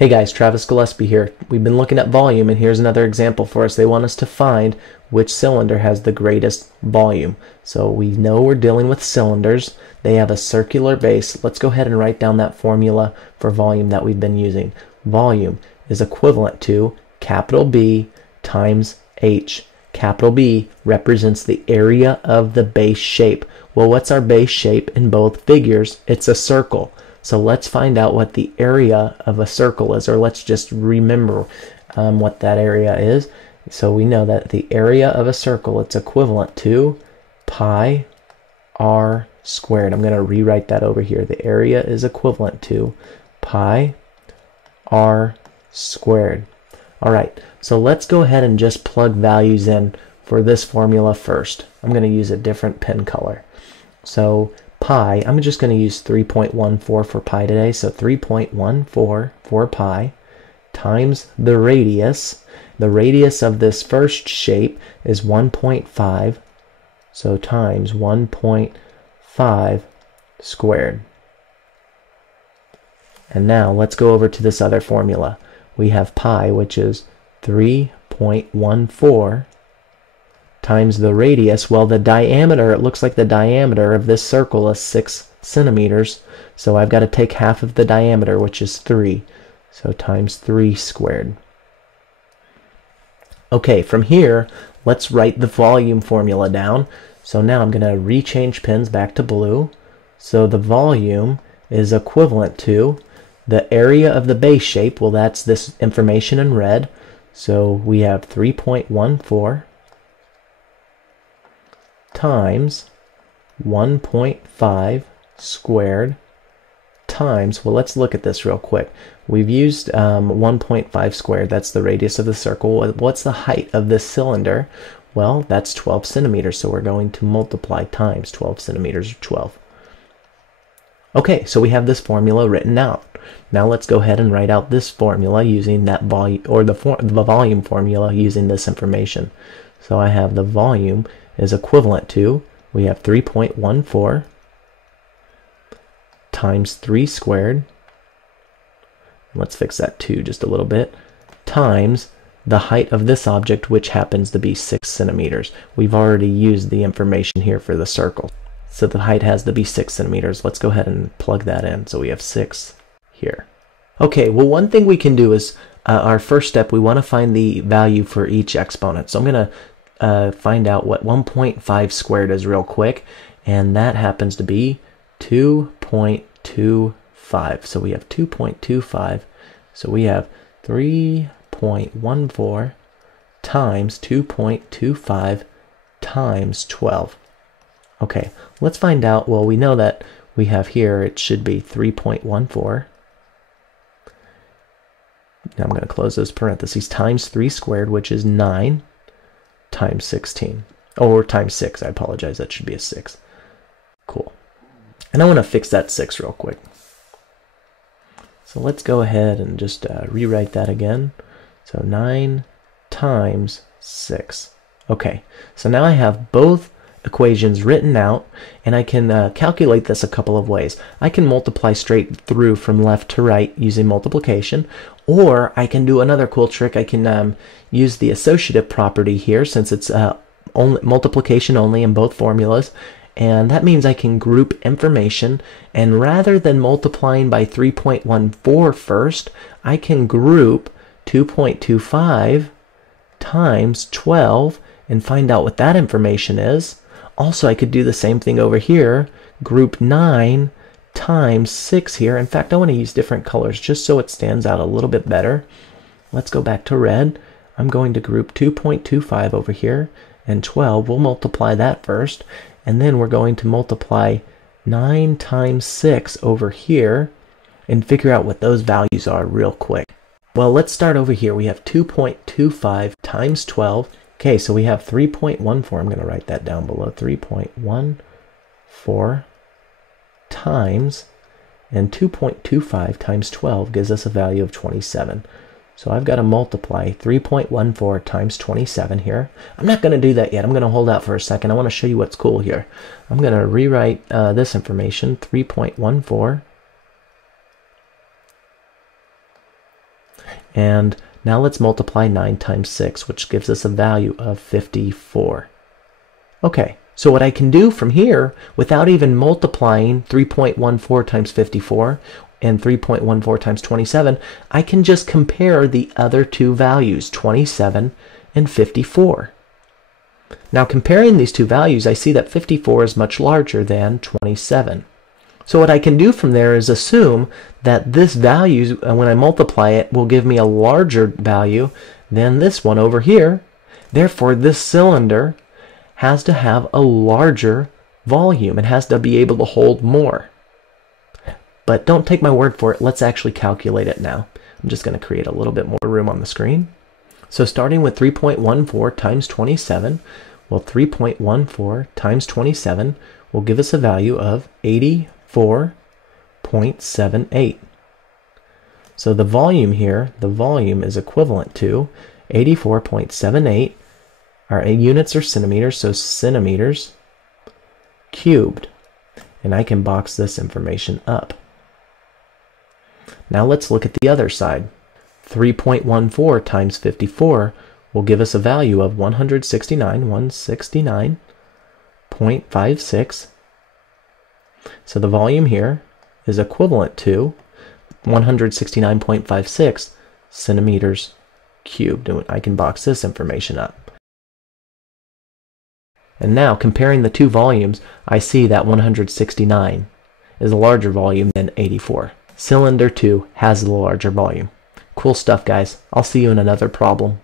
Hey guys, Travis Gillespie here. We've been looking at volume, and here's another example for us. They want us to find which cylinder has the greatest volume. So we know we're dealing with cylinders. They have a circular base. Let's go ahead and write down that formula for volume that we've been using. Volume is equivalent to capital B times H. Capital B represents the area of the base shape. Well, what's our base shape in both figures? It's a circle. So let's find out what the area of a circle is, or let's just remember what that area is. So we know that the area of a circle, it's equivalent to pi r squared. I'm going to rewrite that over here. The area is equivalent to pi r squared. All right, so let's go ahead and just plug values in for this formula first. I'm going to use a different pen color. So pi, I'm just going to use 3.14 for pi today. So 3.14 for pi times the radius. The radius of this first shape is 1.5. So times 1.5 squared. And now let's go over to this other formula. We have pi, which is 3.14 times the radius. Well, the diameter, it looks like the diameter of this circle is 6 centimeters. So I've got to take half of the diameter, which is 3. So times 3 squared. Okay, from here, let's write the volume formula down. So now I'm going to rechange pens back to blue. So the volume is equivalent to the area of the base shape. Well, that's this information in red. So we have 3.14 times 1.5 squared times, well, let's look at this real quick. We've used 1.5 squared, that's the radius of the circle. What's the height of this cylinder? Well, that's 12 centimeters, so we're going to multiply times 12 centimeters, or 12. Okay, so we have this formula written out. Now let's go ahead and write out this formula using that volume, or the volume formula using this information. So I have the volume is equivalent to, we have 3.14 times 3 squared, let's fix that 2 just a little bit, times the height of this object, which happens to be 6 centimeters. We've already used the information here for the circle. So the height has to be 6 centimeters. Let's go ahead and plug that in. So we have 6 here. Okay, well, one thing we can do is, our first step, we want to find the value for each exponent. So I'm going to find out what 1.5 squared is real quick, and that happens to be 2.25. So we have 2.25. So we have 3.14 times 2.25 times 12. Okay, let's find out. Well, we know that we have here, it should be 3.14. Now I'm going to close those parentheses, times 3 squared, which is 9, times 16. Or times 6, I apologize, that should be a 6. Cool. And I want to fix that 6 real quick. So let's go ahead and just rewrite that again. So 9 times 6. Okay, so now I have both equations written out, and I can calculate this a couple of ways. I can multiply straight through from left to right using multiplication, or I can do another cool trick. I can use the associative property here, since it's only multiplication only in both formulas, and that means I can group information, and rather than multiplying by 3.14 first, I can group 2.25 times 12 and find out what that information is. Also, I could do the same thing over here, group 9 times 6 here. In fact, I want to use different colors just so it stands out a little bit better. Let's go back to red. I'm going to group 2.25 over here, and 12. We'll multiply that first, and then we're going to multiply 9 times 6 over here and figure out what those values are real quick. Well, let's start over here. We have 2.25 times 12. Okay, so we have 3.14. I'm going to write that down below. 3.14 times, and 2.25 times 12 gives us a value of 27. So I've got to multiply 3.14 times 27 here. I'm not going to do that yet. I'm going to hold out for a second. I want to show you what's cool here. I'm going to rewrite this information, 3.14 And now let's multiply 9 times 6, which gives us a value of 54. Okay, so what I can do from here, without even multiplying 3.14 times 54 and 3.14 times 27, I can just compare the other two values, 27 and 54. Now comparing these two values, I see that 54 is much larger than 27. So what I can do from there is assume that this value, when I multiply it, will give me a larger value than this one over here. Therefore, this cylinder has to have a larger volume. It has to be able to hold more. But don't take my word for it. Let's actually calculate it now. I'm just going to create a little bit more room on the screen. So starting with 3.14 times 27, well, 3.14 times 27 will give us a value of 84.78. So the volume here, the volume is equivalent to 84.78. Our units are centimeters, so centimeters cubed. And I can box this information up. Now let's look at the other side. 3.14 times 54 will give us a value of 169.56. So the volume here is equivalent to 169.56 centimeters cubed. And I can box this information up. And now, comparing the two volumes, I see that 169 is a larger volume than 84. Cylinder 2 has the larger volume. Cool stuff, guys. I'll see you in another problem.